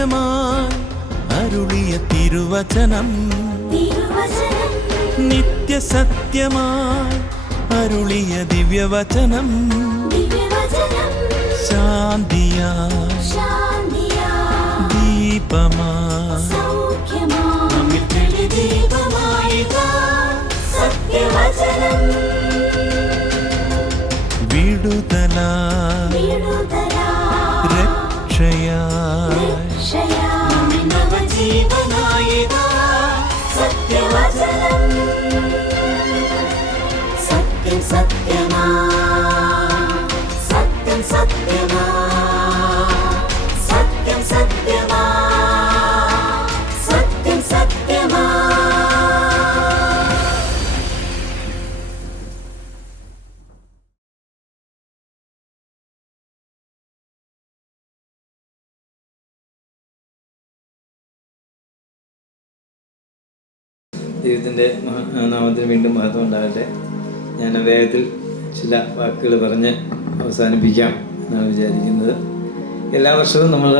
സത്യമായി അരുളിയ തിരുവചനം, നിത്യസത്യമായി അരുളിയ ദിവ്യവചനം, ശാന്തിയായി ദീപമായി വിടുതലായി രക്ഷയായി സത്യവചനം സത്യം സത്യമാ സത്യം സത്യമാ സത്യം സത്യമാ സത്യം സത്യമാ. ദൈവത്തിൻ്റെ നാമത്തിന് വീണ്ടും മഹത്വം ഉണ്ടാകട്ടെ. ഞാൻ വേഗത്തിൽ ചില വാക്കുകൾ പറഞ്ഞ് അവസാനിപ്പിക്കാം എന്നാണ് വിചാരിക്കുന്നത്. എല്ലാ വർഷവും നമ്മൾ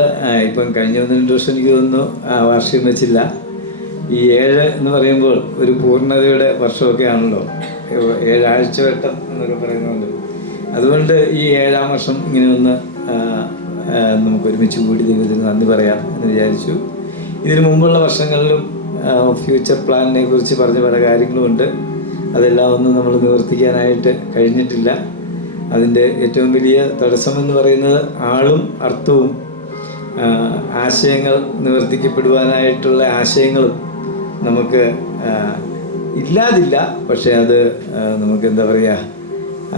ഇപ്പം കഴിഞ്ഞ 1-2 വർഷം എനിക്ക് തോന്നുന്നു വാർഷികം വെച്ചില്ല. ഈ 7 എന്ന് പറയുമ്പോൾ ഒരു പൂർണ്ണതയുടെ വർഷമൊക്കെ ആണല്ലോ, 7 ആഴ്ചവട്ടം എന്നൊക്കെ പറയുന്നുണ്ട്. അതുകൊണ്ട് ഈ 7-ാം വർഷം ഇങ്ങനെ ഒന്ന് നമുക്ക് ഒരുമിച്ച് കൂടി ദൈവത്തിന് നന്ദി പറയാം എന്ന് വിചാരിച്ചു. ഇതിനു മുമ്പുള്ള വർഷങ്ങളിലും ഫ്യൂച്ചർ പ്ലാനിനെ കുറിച്ച് പറഞ്ഞ പല കാര്യങ്ങളുമുണ്ട്. അതെല്ലാം ഒന്നും നമ്മൾ നിവർത്തിക്കാനായിട്ട് കഴിഞ്ഞിട്ടില്ല. അതിൻ്റെ ഏറ്റവും വലിയ തടസ്സമെന്ന് പറയുന്നത് ആളും അർത്ഥവും ആശയങ്ങൾ നിവർത്തിക്കപ്പെടുവാനായിട്ടുള്ള ആശയങ്ങളും നമുക്ക് ഇല്ലാതില്ല. പക്ഷേ അത് നമുക്ക് എന്താ പറയുക,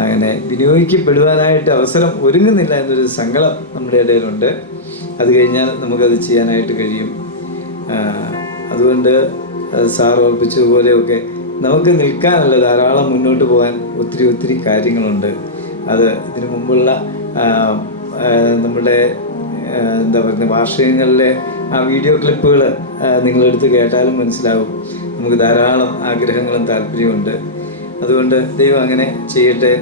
അങ്ങനെ വിനിയോഗിക്കപ്പെടുവാനായിട്ട് അവസരം ഒരുങ്ങുന്നില്ല എന്നൊരു സങ്കടം നമ്മുടെ ഇടയിലുണ്ട്. അത് കഴിഞ്ഞാൽ നമുക്കത് ചെയ്യാനായിട്ട് കഴിയും. അതുകൊണ്ട് സാർ ഓർപ്പിച്ചതുപോലെയൊക്കെ നമുക്ക് നിൽക്കാനുള്ള ധാരാളം മുന്നോട്ട് പോകാൻ ഒത്തിരി കാര്യങ്ങളുണ്ട്. അത് ഇതിനു മുമ്പുള്ള നമ്മുടെ എന്താ പറയുക വാർഷികങ്ങളിലെ ആ വീഡിയോ ക്ലിപ്പുകൾ നിങ്ങളെടുത്ത് കേട്ടാലും മനസ്സിലാവും. നമുക്ക് ധാരാളം ആഗ്രഹങ്ങളും താല്പര്യമുണ്ട്. അതുകൊണ്ട് ദൈവം അങ്ങനെ ചെയ്യട്ടെ.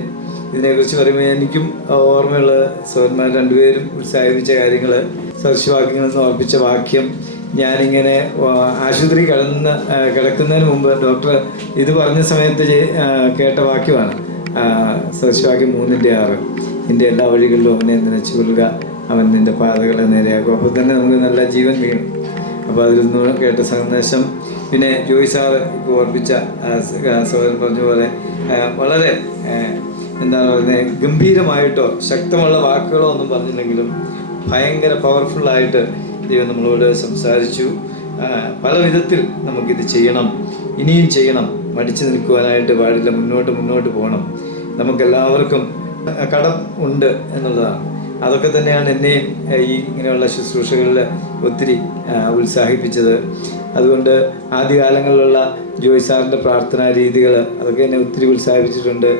ഇതിനെക്കുറിച്ച് പറയുമ്പോൾ എനിക്കും ഓർമ്മയുള്ള സഹോദരന്മാർ 2 പേരും ഉത്സാഹിപ്പിച്ച കാര്യങ്ങൾ, സദൃശവാക്യങ്ങളെന്ന് ഓർപ്പിച്ച വാക്യം, ഞാനിങ്ങനെ ആശുപത്രി കിടക്കുന്നതിന് മുമ്പ് ഡോക്ടർ ഇത് പറഞ്ഞ സമയത്ത് കേട്ട വാക്യമാണ് സദൃശവാക്യം 3:6. നിൻ്റെ എല്ലാ വഴികളിലും അവനെ നനച്ചുകൊള്ളുക, അവൻ നിൻ്റെ പാതകളെ നേരെയാക്കും. അപ്പോൾ തന്നെ നമുക്ക് നല്ല ജീവൻ വീണു. അപ്പോൾ അതിലൊന്ന് കേട്ട സന്ദേശം. പിന്നെ ജോയ് സാറ് ഇപ്പോൾ ഓർപ്പിച്ച സഹോദരൻ പറഞ്ഞ പോലെ വളരെ എന്താണ് പറയുന്നത്, ഗംഭീരമായിട്ടോ ശക്തമുള്ള വാക്കുകളോ ഒന്നും പറഞ്ഞില്ലെങ്കിലും ഭയങ്കര പവർഫുള്ളായിട്ട് ദൈവം നമ്മളോട് സംസാരിച്ചു. പല വിധത്തിൽ നമുക്കിത് ചെയ്യണം, ഇനിയും ചെയ്യണം, മടിച്ചു നിൽക്കുവാനായിട്ട് പാടില്ല, മുന്നോട്ട് പോകണം. നമുക്കെല്ലാവർക്കും കടം ഉണ്ട് എന്നുള്ളതാണ്. അതൊക്കെ തന്നെയാണ് എന്നെയും ഈ ഇങ്ങനെയുള്ള ശുശ്രൂഷകളിൽ ഒത്തിരി ഉത്സാഹിപ്പിച്ചത്. അതുകൊണ്ട് ആദ്യകാലങ്ങളിലുള്ള ജോയ് സാറിൻ്റെ പ്രാർത്ഥനാ രീതികൾ അതൊക്കെ എന്നെ ഒത്തിരി ഉത്സാഹിപ്പിച്ചിട്ടുണ്ട്.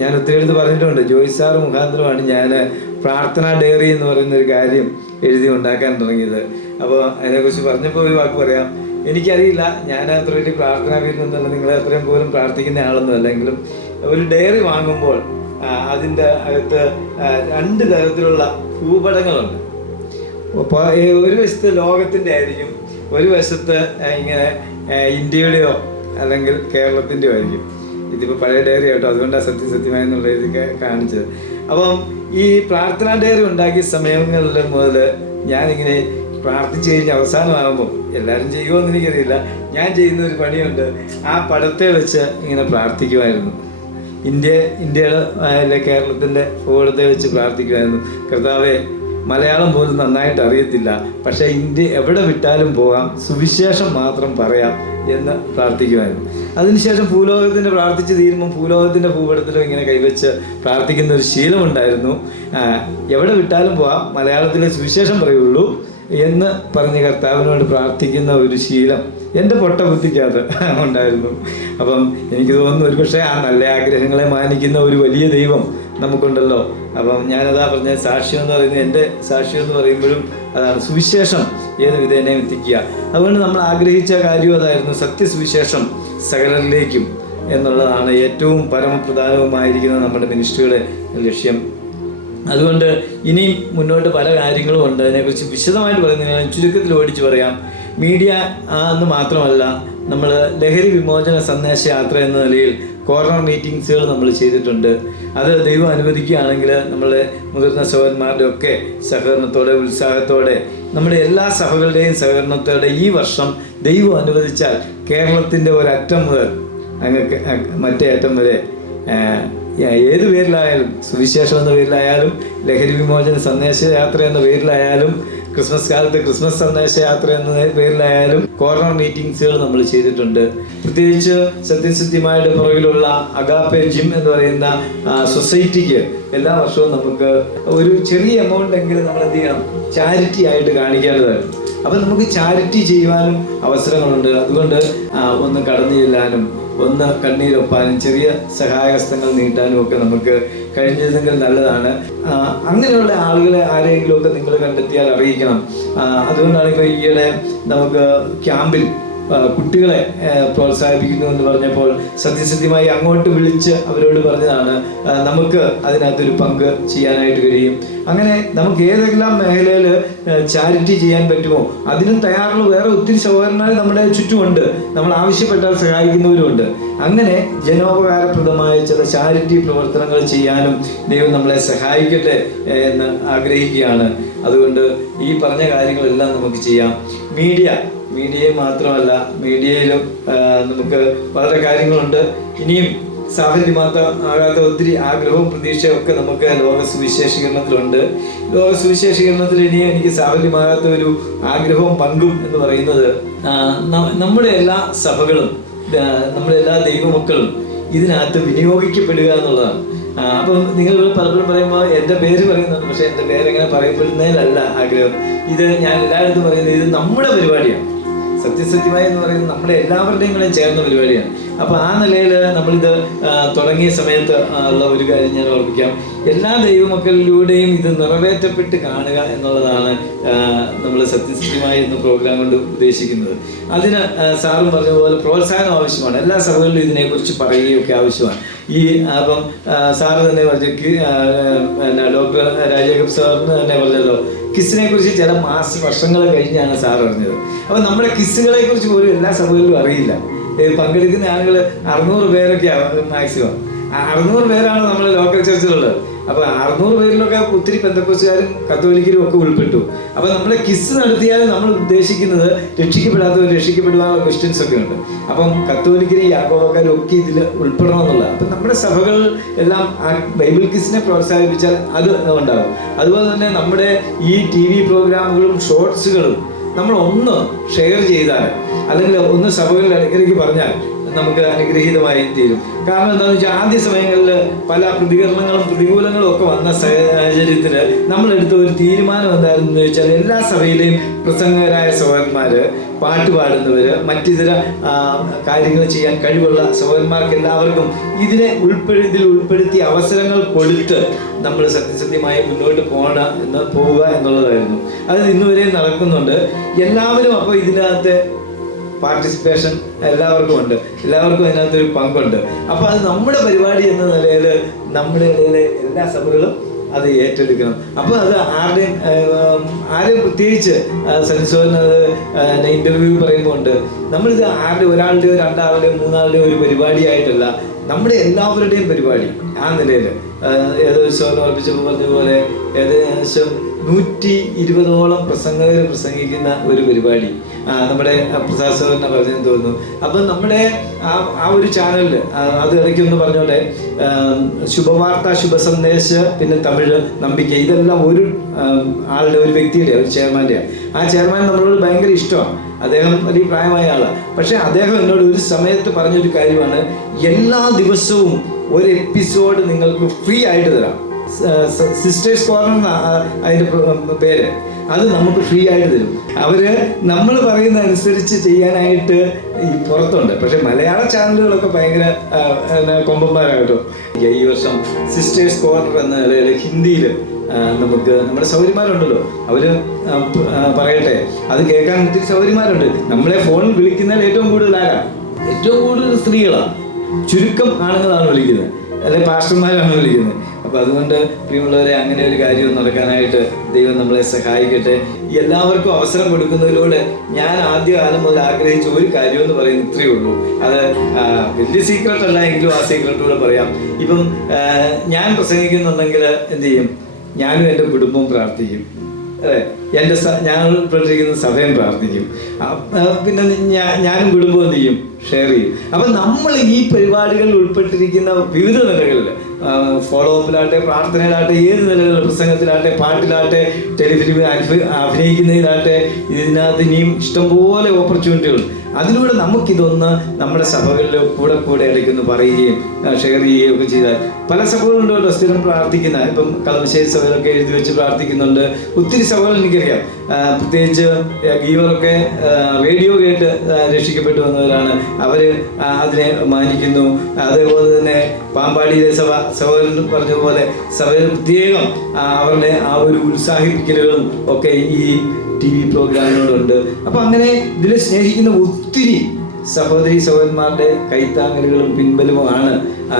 ഞാൻ ഒത്തിരി എടുത്ത് പറഞ്ഞിട്ടുണ്ട്. ജോയ് സാർ മുഖാന്തരമാണ് ഞാൻ പ്രാർത്ഥനാ ഡയറി എന്ന് പറയുന്നൊരു കാര്യം എഴുതി ഉണ്ടാക്കാൻ തുടങ്ങിയത്. അപ്പോൾ അതിനെക്കുറിച്ച് പറഞ്ഞപ്പോൾ ഒരു വാക്ക് പറയാം. എനിക്കറിയില്ല, ഞാൻ അത്ര വലിയ പ്രാർത്ഥനാ വീരനൊന്നുമല്ല, നിങ്ങളെ അത്രയും പോലും പ്രാർത്ഥിക്കുന്ന ആളൊന്നും അല്ലെങ്കിലും ഒരു ഡയറി വാങ്ങുമ്പോൾ അതിൻ്റെ അകത്ത് 2 തരത്തിലുള്ള ഭൂപടങ്ങളുണ്ട്. അപ്പോൾ ഒരു വശത്ത് ലോകത്തിൻ്റെ ആയിരിക്കും, ഒരു വശത്ത് ഇങ്ങനെ ഇന്ത്യയുടെയോ അല്ലെങ്കിൽ കേരളത്തിൻ്റെയോ ആയിരിക്കും. ഇതിപ്പോൾ പഴയ ഡയറി കേട്ടോ, അതുകൊണ്ടാണ് സത്യമായെന്നുള്ള ഇത് കാണിച്ചത്. അപ്പം ഈ പ്രാർത്ഥനാ ഡയറി ഉണ്ടാക്കിയ സമയങ്ങളിൽ മുതൽ ഞാനിങ്ങനെ പ്രാർത്ഥിച്ചു കഴിഞ്ഞ് അവസാനമാകുമ്പോൾ, എല്ലാവരും ചെയ്യുമോ എന്ന് എനിക്കറിയില്ല, ഞാൻ ചെയ്യുന്ന ഒരു പണിയുണ്ട്. ആ പടത്തെ വെച്ച് ഇങ്ങനെ പ്രാർത്ഥിക്കുമായിരുന്നു. ഇന്ത്യയുടെ കേരളത്തിൻ്റെ ഭൂപടത്തെ വെച്ച് പ്രാർത്ഥിക്കുമായിരുന്നു. കർത്താവേ, മലയാളം പോലും നന്നായിട്ട് അറിയത്തില്ല, പക്ഷേ ഇന്ത്യ എവിടെ വിട്ടാലും പോകാം, സുവിശേഷം മാത്രം പറയാം എന്ന് പ്രാർത്ഥിക്കുമായിരുന്നു. അതിനുശേഷം ഭൂലോകത്തിൻ്റെ പ്രാർത്ഥിച്ച് തീരുമ്പം ഭൂലോകത്തിൻ്റെ ഭൂപടത്തിലും ഇങ്ങനെ കൈവച്ച് പ്രാർത്ഥിക്കുന്ന ഒരു ശീലമുണ്ടായിരുന്നു. എവിടെ വിട്ടാലും പോകാം, മലയാളത്തിലെ സുവിശേഷം പറയുള്ളൂ എന്ന് പറഞ്ഞ് കർത്താവിനോട് പ്രാർത്ഥിക്കുന്ന ഒരു ശീലം എൻ്റെ പൊട്ട ബുദ്ധിക്കകത്ത് ഉണ്ടായിരുന്നു. അപ്പം എനിക്ക് തോന്നുന്നു ഒരുപക്ഷെ ആ നല്ല ആഗ്രഹങ്ങളെ മാനിക്കുന്ന ഒരു വലിയ ദൈവം നമുക്കുണ്ടല്ലോ. അപ്പം ഞാനതാ പറഞ്ഞ സാക്ഷ്യം എന്ന് പറയുന്നത്, എൻ്റെ സാക്ഷ്യം എന്ന് പറയുമ്പോഴും അതാണ് സുവിശേഷം ഏത് വിധേനയും എത്തിക്കുക. അതുകൊണ്ട് നമ്മൾ ആഗ്രഹിച്ച കാര്യം അതായിരുന്നു, സത്യസുവിശേഷം സകലരിലേക്കും എന്നുള്ളതാണ് ഏറ്റവും പരമപ്രധാനവുമായിരിക്കുന്ന നമ്മുടെ മിനിസ്ട്രിയുടെ ലക്ഷ്യം. അതുകൊണ്ട് ഇനിയും മുന്നോട്ട് പല കാര്യങ്ങളും ഉണ്ട്. അതിനെക്കുറിച്ച് വിശദമായിട്ട് പറയുന്നത് ചുരുക്കത്തിൽ ഓടിച്ചു പറയാം. മീഡിയ എന്ന് മാത്രമല്ല, നമ്മൾ ലഹരി വിമോചന സന്ദേശ യാത്ര എന്ന നിലയിൽ കോർണർ മീറ്റിങ്സുകൾ നമ്മൾ ചെയ്തിട്ടുണ്ട്. അത് ദൈവം അനുവദിക്കുകയാണെങ്കിൽ നമ്മുടെ മുതിർന്ന സഹോദരന്മാരുടെ ഒക്കെ സഹകരണത്തോടെ, ഉത്സാഹത്തോടെ, നമ്മുടെ എല്ലാ സഭകളുടെയും സഹകരണത്തോടെ ഈ വർഷം ദൈവം അനുവദിച്ചാൽ കേരളത്തിൻ്റെ ഒരറ്റം മുതൽ മറ്റേ അറ്റം വരെ ഏത് പേരിലായാലും, സുവിശേഷം എന്ന പേരിലായാലും, ലഹരി വിമോചന സന്ദേശയാത്ര എന്ന പേരിലായാലും, ക്രിസ്മസ് കാലത്ത് ക്രിസ്മസ് സന്ദേശയാത്ര എന്ന പേരിലായാലും കോർണർ മീറ്റിങ്സുകൾ നമ്മൾ ചെയ്തിട്ടുണ്ട്. പ്രത്യേകിച്ച് സത്യസത്യമായിട്ട് പുറകിലുള്ള അഗാപ്പെ ജിം എന്ന് പറയുന്ന സൊസൈറ്റിക്ക് എല്ലാ വർഷവും നമുക്ക് ഒരു ചെറിയ എമൗണ്ട് എങ്കിലും നമ്മൾ എന്ത് ചെയ്യണം, ചാരിറ്റി ആയിട്ട് കാണിക്കേണ്ടതാണ്. അപ്പം നമുക്ക് ചാരിറ്റി ചെയ്യുവാനും അവസരങ്ങളുണ്ട്. അതുകൊണ്ട് ഒന്ന് കടന്നു ചെല്ലാനും, ഒന്ന് കണ്ണീരൊപ്പാനും, ചെറിയ സഹായഹസ്തങ്ങൾ നീട്ടാനും ഒക്കെ നമുക്ക് കഴിഞ്ഞിരുന്നെങ്കിൽ നല്ലതാണ്. അങ്ങനെയുള്ള ആളുകളെ ആരെങ്കിലുമൊക്കെ നിങ്ങൾ കണ്ടെത്തിയാൽ അറിയിക്കണം. അതുകൊണ്ടാണ് ഇപ്പോൾ ഈയിടെ നമുക്ക് ക്യാമ്പിൽ കുട്ടികളെ പ്രോത്സാഹിപ്പിക്കുന്നു എന്ന് പറഞ്ഞപ്പോൾ സത്യസത്യമായി അങ്ങോട്ട് വിളിച്ച് അവരോട് പറഞ്ഞതാണ് നമുക്ക് അതിനകത്തൊരു പങ്ക് ചെയ്യാനായിട്ട് കഴിയും. അങ്ങനെ നമുക്ക് ഏതെല്ലാം മേഖലയിൽ ചാരിറ്റി ചെയ്യാൻ പറ്റുമോ അതിനും തയ്യാറുള്ള വേറെ ഒത്തിരി സഹോദരന്മാർ നമ്മുടെ ചുറ്റുമുണ്ട്. നമ്മൾ ആവശ്യപ്പെട്ടാൽ സഹായിക്കുന്നവരുമുണ്ട്. അങ്ങനെ ജനോപകാരപ്രദമായ ചില ചാരിറ്റി പ്രവർത്തനങ്ങൾ ചെയ്യാനും ദൈവം നമ്മളെ സഹായിക്കട്ടെ എന്ന് ആഗ്രഹിക്കുകയാണ്. അതുകൊണ്ട് ഈ പറഞ്ഞ കാര്യങ്ങളെല്ലാം നമുക്ക് ചെയ്യാം. മീഡിയയെ മാത്രമല്ല, മീഡിയയിലും നമുക്ക് വളരെ കാര്യങ്ങളുണ്ട്. ഇനിയും സാഫല്യമാകാത്ത ഒത്തിരി ആഗ്രഹവും പ്രതീക്ഷയും ഒക്കെ നമുക്ക് ലോക സുവിശേഷീകരണത്തിലുണ്ട്. ലോക സുവിശേഷീകരണത്തിൽ ഇനിയും എനിക്ക് സാഫല്യമാകാത്ത ഒരു ആഗ്രഹവും പങ്കും എന്ന് പറയുന്നത് നമ്മുടെ എല്ലാ സഭകളും, നമ്മുടെ എല്ലാ ദൈവമക്കളും ഇതിനകത്ത് വിനിയോഗിക്കപ്പെടുക എന്നുള്ളതാണ്. അപ്പം നിങ്ങൾ പലപ്പോഴും പറയുമ്പോൾ എൻ്റെ പേര് പറയുന്നുണ്ട്, പക്ഷേ എൻ്റെ പേരെങ്ങനെ പറയപ്പെടുന്നതിലല്ല ആഗ്രഹം. ഇത് ഞാൻ എല്ലായിടത്തും പറയുന്നത് ഇത് നമ്മുടെ പരിപാടിയാണ്. സത്യസത്യമായി എന്ന് പറയുന്നത് നമ്മുടെ എല്ലാവരുടെയും കൂടെ ചേർന്ന പരിപാടിയാണ്. അപ്പോൾ ആ നിലയിൽ നമ്മളിത് തുടങ്ങിയ സമയത്ത് ഉള്ള ഒരു കാര്യം ഞാൻ ഓർമ്മിക്കാം. എല്ലാ ദൈവമക്കളിലൂടെയും ഇത് നിറവേറ്റപ്പെട്ട് കാണുക എന്നുള്ളതാണ് നമ്മൾ സത്യസത്യമായി എന്ന പ്രോഗ്രാം കൊണ്ട് ഉദ്ദേശിക്കുന്നത്. അതിന് സാറും പറഞ്ഞതുപോലെ പ്രോത്സാഹനം ആവശ്യമാണ്. എല്ലാ സഭകളിലും ഇതിനെക്കുറിച്ച് പറയുകയൊക്കെ ആവശ്യമാണ്. അപ്പം സാറ് തന്നെ പറഞ്ഞു, ഡോക്ടർ രാജേക്കബ് സാറിന് തന്നെ പറഞ്ഞല്ലോ, കിസ്സിനെ കുറിച്ച് ചില വർഷങ്ങൾ കഴിഞ്ഞാണ് സാർ അറിഞ്ഞത്. അപ്പം നമ്മുടെ കിസ്സുകളെ കുറിച്ച് പോലും എല്ലാ സഭകളിലും അറിയില്ല. പങ്കെടുക്കുന്ന ആളുകൾ 600 പേരൊക്കെയാണ് മാക്സിമം. 600 പേരാണ് നമ്മുടെ ലോക്കൽ ചർച്ചിലുള്ളത്. അപ്പോൾ 600 പേരിലൊക്കെ ഒത്തിരി പെന്തക്കോസ്തുകാരും കത്തോലിക്കരും ഒക്കെ ഉൾപ്പെട്ടു. അപ്പോൾ നമ്മളെ കിസ് നടത്തിയാൽ നമ്മൾ ഉദ്ദേശിക്കുന്നത് രക്ഷിക്കപ്പെടാത്തവർ രക്ഷിക്കപ്പെടുവാനുള്ള ക്വസ്റ്റ്യൻസ് ഒക്കെ ഉണ്ട്. അപ്പം കത്തോലിക്കരും യാക്കോബക്കാരും ഒക്കെ ഇതിൽ ഉൾപ്പെടണം എന്നുള്ളത്. അപ്പം നമ്മുടെ സഭകൾ എല്ലാം ആ ബൈബിൾ കിസിനെ പ്രോത്സാഹിപ്പിച്ചാൽ അത് ഉണ്ടാകും. അതുപോലെ തന്നെ നമ്മുടെ ഈ TV പ്രോഗ്രാമുകളും ഷോർട്സുകളും നമ്മൾ ഒന്ന് ഷെയർ ചെയ്താൽ, അല്ലെങ്കിൽ ഒന്ന് സഭകളിൽ ഇടയ്ക്കിടയ്ക്ക് പറഞ്ഞാൽ നമുക്ക് അനുഗ്രഹീതമായി തീരും. കാരണം എന്താണെന്ന് വെച്ചാൽ ആദ്യ സമയങ്ങളിൽ പല പ്രതികരണങ്ങളും പ്രതികൂലങ്ങളും ഒക്കെ വന്ന സാഹചര്യത്തിൽ നമ്മളെടുത്ത ഒരു തീരുമാനം എന്തായിരുന്നു വെച്ചാൽ, എല്ലാ സഭയിലെയും പ്രസംഗകരായ സഹോദരന്മാർ, പാട്ട് പാടുന്നവർ, മറ്റിതര കാര്യങ്ങൾ ചെയ്യാൻ കഴിവുള്ള സഹോദരന്മാർക്ക് എല്ലാവർക്കും ഇതിൽ ഉൾപ്പെടുത്തി അവസരങ്ങൾ കൊടുത്ത് നമ്മൾ സത്യസത്യമായി മുന്നോട്ട് പോവുക എന്നുള്ളതായിരുന്നു. അത് ഇന്നുവരെ നടക്കുന്നുണ്ട്. എല്ലാവരും അപ്പോൾ ഇതിനകത്ത് പാർട്ടിസിപ്പേഷൻ എല്ലാവർക്കും ഉണ്ട്, എല്ലാവർക്കും അതിനകത്തൊരു പങ്കുണ്ട്. അപ്പോൾ അത് നമ്മുടെ പരിപാടി എന്ന നിലയിൽ നമ്മുടെ ഇടയിലെ എല്ലാ സഭകളും അത് ഏറ്റെടുക്കണം. അപ്പോൾ അത് ആരെയും പ്രത്യേകിച്ച് സഞ്ജോന് അത് ഇൻ്റർവ്യൂ പറയുമ്പോൾ ഉണ്ട്, നമ്മളിത് ഒരാളുടെയോ രണ്ടാളുടെയോ മൂന്നാളുടെയോ ഒരു പരിപാടിയായിട്ടല്ല, നമ്മുടെ എല്ലാവരുടെയും പരിപാടി. ആ നിലയിൽ ഏകദേശം ഓർപ്പിച്ചപ്പോൾ പറഞ്ഞതുപോലെ ഏകദേശം 120ഓളം പ്രസംഗകർ പ്രസംഗിക്കുന്ന ഒരു പരിപാടി നമ്മുടെ പ്രസാദ് പറഞ്ഞെന്ന് തോന്നുന്നു. അപ്പം നമ്മുടെ ആ ഒരു ചാനലിൽ അത് ഇടയ്ക്കൊന്ന് പറഞ്ഞോട്ടെ, ശുഭവാർത്ത, ശുഭസന്ദേശ്, പിന്നെ തമിഴ്, നമ്പിക്ക, ഇതെല്ലാം ഒരു ആളുടെ, ഒരു വ്യക്തിയുടെ, ഒരു ചെയർമാൻ്റെയാണ്. ആ ചെയർമാൻ നമ്മളോട് ഭയങ്കര ഇഷ്ടമാണ്. അദ്ദേഹം വലിയ പ്രായമായ ആളാണ്. പക്ഷേ അദ്ദേഹം എന്നോട് ഒരു സമയത്ത് പറഞ്ഞൊരു കാര്യമാണ്, എല്ലാ ദിവസവും ഒരു എപ്പിസോഡ് നിങ്ങൾക്ക് ഫ്രീ ആയിട്ട് തരാം. സിസ്റ്റേഴ്സ് കോർണർ അതിൻ്റെ പേര്, അത് നമുക്ക് ഫ്രീ ആയിട്ട് തരും. നമ്മൾ പറയുന്ന അനുസരിച്ച് ചെയ്യാനായിട്ട് ഈ പുറത്തുണ്ട്. പക്ഷെ മലയാള ചാനലുകളൊക്കെ ഭയങ്കര കൊമ്പന്മാരാകട്ടോ. ഈ വർഷം സിസ്റ്റേഴ്സ് കോർണർ എന്ന നിലയിൽ ഹിന്ദിയിൽ നമുക്ക് നമ്മുടെ സൗകര്യമാരുണ്ടല്ലോ, അവർ പറയട്ടെ, അത് കേൾക്കാൻ ഒത്തിരി സൗകര്യമാരുണ്ട്. നമ്മളെ ഫോണിൽ വിളിക്കുന്നതിൽ ഏറ്റവും കൂടുതൽ സ്ത്രീകളാണ്, ചുരുക്കം ആണുങ്ങളാണ് വിളിക്കുന്നത്, അല്ലെങ്കിൽ പാസ്റ്റർമാരാണ് വിളിക്കുന്നത്. അപ്പോൾ അതുകൊണ്ട് പ്രിയമുള്ളവരെ, അങ്ങനെ ഒരു കാര്യം നടക്കാനായിട്ട് ദൈവം നമ്മളെ സഹായിക്കട്ടെ. എല്ലാവർക്കും അവസരം കൊടുക്കുന്നതിലൂടെ ഞാൻ ആദ്യകാലം മുതൽ ആഗ്രഹിച്ച ഒരു കാര്യം എന്ന് പറയുന്നത് ഇത്രയേ ഉള്ളൂ. അത് വലിയ സീക്രട്ട് അല്ല എങ്കിലും ആ സീക്രട്ടൂടെ പറയാം. ഇപ്പം ഞാൻ പ്രസംഗിക്കുന്നുണ്ടെങ്കിൽ എന്ത് ചെയ്യും? ഞാനും എൻ്റെ കുടുംബവും പ്രാർത്ഥിക്കും. അതെ, എൻ്റെ ഞാൻ ഉൾപ്പെട്ടിരിക്കുന്ന സഭയും പ്രാർത്ഥിക്കും. പിന്നെ ഞാനും കുടുംബവും എന്ത് ചെയ്യും? ഷെയർ ചെയ്യും. അപ്പം നമ്മൾ ഈ പരിപാടികളിൽ ഉൾപ്പെട്ടിരിക്കുന്ന വിവിധ നിലകളിൽ, ഫോളോ അപ്പിലാട്ടെ, പ്രാർത്ഥനയിലാട്ടെ, ഏത് നിലകളിൽ, പ്രസംഗത്തിലാട്ടെ, പാട്ടിലാട്ടെ, ടെലിഫിലിം അഭിനയിക്കുന്നതിലാട്ടെ, ഇതിനകത്ത് ഇനിയും ഇഷ്ടംപോലെ ഓപ്പർച്യൂണിറ്റികൾ. അതിലൂടെ നമുക്കിതൊന്ന് നമ്മുടെ സഭകളിൽ കൂടെ ഇടയ്ക്കൊന്ന് പറയുകയും ഷെയർ ചെയ്യുകയും ഒക്കെ ചെയ്താൽ, പല സഭകളുണ്ടല്ലോ സ്ഥിരം പ്രാർത്ഥിക്കുന്ന. ഇപ്പം കളമശ്ശേരി സഭയിലൊക്കെ എഴുതി വെച്ച് പ്രാർത്ഥിക്കുന്നുണ്ട്. ഒത്തിരി സഭകൾ എനിക്കറിയാം. പ്രത്യേകിച്ച് ഗീവറൊക്കെ റേഡിയോ കേട്ട് രക്ഷിക്കപ്പെട്ടു വന്നവരാണ്. അവർ അതിനെ മാനിക്കുന്നു. അതേപോലെ തന്നെ പാമ്പാടിയിലെ സഹോദരൻ പറഞ്ഞതുപോലെ സഭയിൽ പ്രത്യേകം അവരുടെ ആ ഒരു ഉത്സാഹിപ്പിക്കലുകളും ഒക്കെ ഈ TV പ്രോഗ്രാമുകളുണ്ട്. അപ്പോൾ അങ്ങനെ ഇതിനെ സ്നേഹിക്കുന്ന ഒത്തിരി സഹോദരി സഹോദരന്മാരുടെ കൈത്താങ്ങലുകളും പിൻബലവുമാണ്.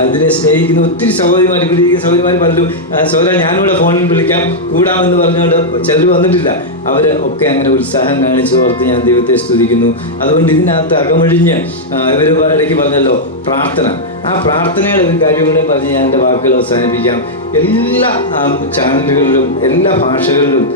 ഇതിനെ സ്നേഹിക്കുന്ന ഒത്തിരി സഹോദരിമാർ, ഇവിടെ സഹോദരിമാർ പലരും സഹോദരൻ ഞാനിവിടെ ഫോണിൽ വിളിക്കാം കൂടാമെന്ന് പറഞ്ഞുകൊണ്ട് ചിലർ വന്നിട്ടില്ല. അവർ ഒക്കെ അങ്ങനെ ഉത്സാഹം കാണിച്ചു ഓർത്ത് ഞാൻ ദൈവത്തെ സ്തുതിക്കുന്നു. അതുകൊണ്ട് ഇതിനകത്ത് അകമൊഴിഞ്ഞ് ഇവർ ഇടയ്ക്ക് പറഞ്ഞല്ലോ പ്രാർത്ഥന, ആ പ്രാർത്ഥനയുടെ ഒരു കാര്യം കൂടെ പറഞ്ഞ് ഞാൻ എൻ്റെ വാക്കുകൾ അവസാനിപ്പിക്കാം. എല്ലാ ചാനലുകളിലും എല്ലാ ഭാഷകളിലും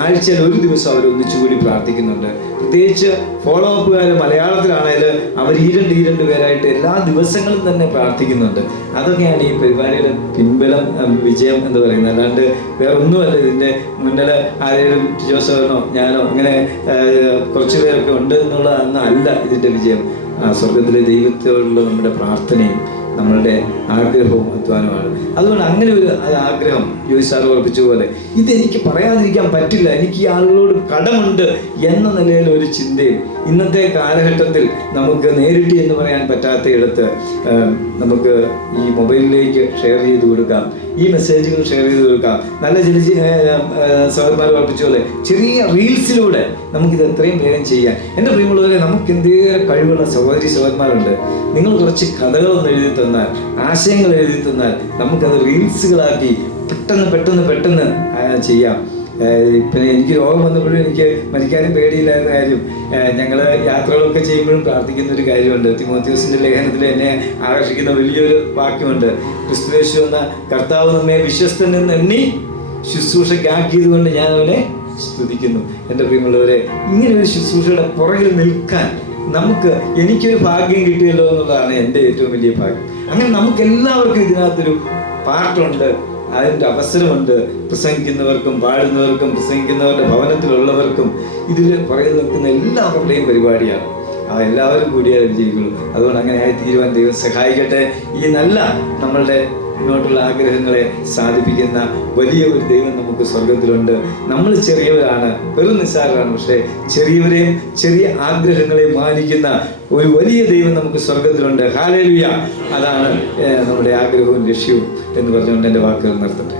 ആഴ്ചയിൽ ഒരു ദിവസം അവർ ഒന്നിച്ചുകൂടി പ്രാർത്ഥിക്കുന്നുണ്ട്. പ്രത്യേകിച്ച് ഫോളോ അപ്പുകാർ മലയാളത്തിലാണെങ്കിൽ അവർ ഈ രണ്ട് പേരായിട്ട് എല്ലാ ദിവസങ്ങളും തന്നെ പ്രാർത്ഥിക്കുന്നുണ്ട്. അതൊക്കെയാണ് ഈ പരിപാടിയുടെ പിൻബലം, വിജയം എന്ന് പറയുന്നത്. അല്ലാണ്ട് വേറെ ഒന്നുമല്ല. ഇതിൻ്റെ മുന്നിൽ ആരെങ്കിലും ജോസഫനോ ഞാനോ അങ്ങനെ കുറച്ച് പേരൊക്കെ ഉണ്ട് എന്നുള്ളതല്ല ഇതിൻ്റെ വിജയം. സ്വർഗത്തിലെ ദൈവത്തോടുള്ള നമ്മുടെ പ്രാർത്ഥനയും നമ്മളുടെ ആഗ്രഹവും അധ്വാനമാണ്. അതുകൊണ്ട് അങ്ങനെ ഒരു ആഗ്രഹം ജോയി സാർ ഉറപ്പിച്ച പോലെ ഇതെനിക്ക് പറയാതിരിക്കാൻ പറ്റില്ല, എനിക്ക് ഈ ആളുകളോട് കടമുണ്ട് എന്ന നിലയിൽ ഒരു ചിന്തയും ഇന്നത്തെ കാലഘട്ടത്തിൽ നമുക്ക് നേരിട്ട് എന്ന് പറയാൻ പറ്റാത്ത ഇടത്ത് നമുക്ക് ഈ മൊബൈലിലേക്ക് ഷെയർ ചെയ്ത് കൊടുക്കാം, ഈ മെസ്സേജുകൾ ഷെയർ ചെയ്ത് കൊടുക്കാം. നല്ല സഹോദരന്മാർ ഉറപ്പിച്ച പോലെ ചെറിയ റീൽസിലൂടെ നമുക്കിത് എത്രയും വേഗം ചെയ്യാം. എൻ്റെ പ്രിയമുള്ളവരെ, നമുക്ക് എന്തേലും കഴിവുള്ള സഹോദരന്മാരുണ്ട്. നിങ്ങൾ കുറച്ച് കഥകളൊന്നും എഴുതി തന്നാൽ, ആശയങ്ങൾ എഴുതി തന്നാൽ നമുക്കത് റീൽസുകളാക്കി പെട്ടെന്ന് ചെയ്യാം. പിന്നെ എനിക്ക് രോഗം വന്നപ്പോഴും എനിക്ക് മരിക്കാനും പേടിയില്ലാത്ത കാര്യം, ഞങ്ങൾ യാത്രകളൊക്കെ ചെയ്യുമ്പോഴും പ്രാർത്ഥിക്കുന്ന ഒരു കാര്യമുണ്ട്. തിമോത്തിയോസിന്റെ ലേഖനത്തിൽ എന്നെ ആകർഷിക്കുന്ന വലിയൊരു വാക്യമുണ്ട്. ക്രിസ്തുയേശു എന്ന കർത്താവ് നമ്മെ വിശ്വസ്തനെന്ന് എണ്ണി ശുശ്രൂഷയ്ക്കാക്കിയത് കൊണ്ട് ഞാൻ അവനെ സ്തുതിക്കുന്നു. എൻ്റെ പ്രിയമുള്ളവരെ, ഇങ്ങനെ ഒരു ശുശ്രൂഷയുടെ പുറകിൽ നിൽക്കാൻ എനിക്കൊരു ഭാഗ്യം കിട്ടിയല്ലോ എന്നുള്ളതാണ് എൻ്റെ ഏറ്റവും വലിയ ഭാഗ്യം. അങ്ങനെ നമുക്ക് എല്ലാവർക്കും ഇതിനകത്തൊരു പാർട്ടുണ്ട്, അതിൻ്റെ അവസരമുണ്ട്. പ്രസംഗിക്കുന്നവർക്കും പാടുന്നവർക്കും പ്രസംഗിക്കുന്നവരുടെ ഭവനത്തിലുള്ളവർക്കും ഇതിൽ പുറകിൽ നിൽക്കുന്ന എല്ലാവരുടെയും പരിപാടിയാണ്. എല്ലാവരും കൂടിയാൽ വിജയിക്കുള്ളൂ. അതുകൊണ്ട് അങ്ങനെ ആയി തീരുവാൻ ദൈവം സഹായിക്കട്ടെ. ഈ നല്ല നമ്മളുടെ മുന്നോട്ടുള്ള ആഗ്രഹങ്ങളെ സാധിപ്പിക്കുന്ന വലിയ ഒരു ദൈവം നമുക്ക് സ്വർഗത്തിലുണ്ട്. നമ്മൾ ചെറിയവരാണ്, വെറും നിസ്സാരമാണ്. പക്ഷേ ചെറിയവരെയും ചെറിയ ആഗ്രഹങ്ങളെയും മാനിക്കുന്ന ഒരു വലിയ ദൈവം നമുക്ക് സ്വർഗത്തിലുണ്ട്. ഹല്ലേലൂയ! അതാണ് നമ്മുടെ ആഗ്രഹവും ലക്ഷ്യവും എന്ന് പറഞ്ഞുകൊണ്ട് എൻ്റെ വാക്കുകൾ നിർത്തട്ടെ.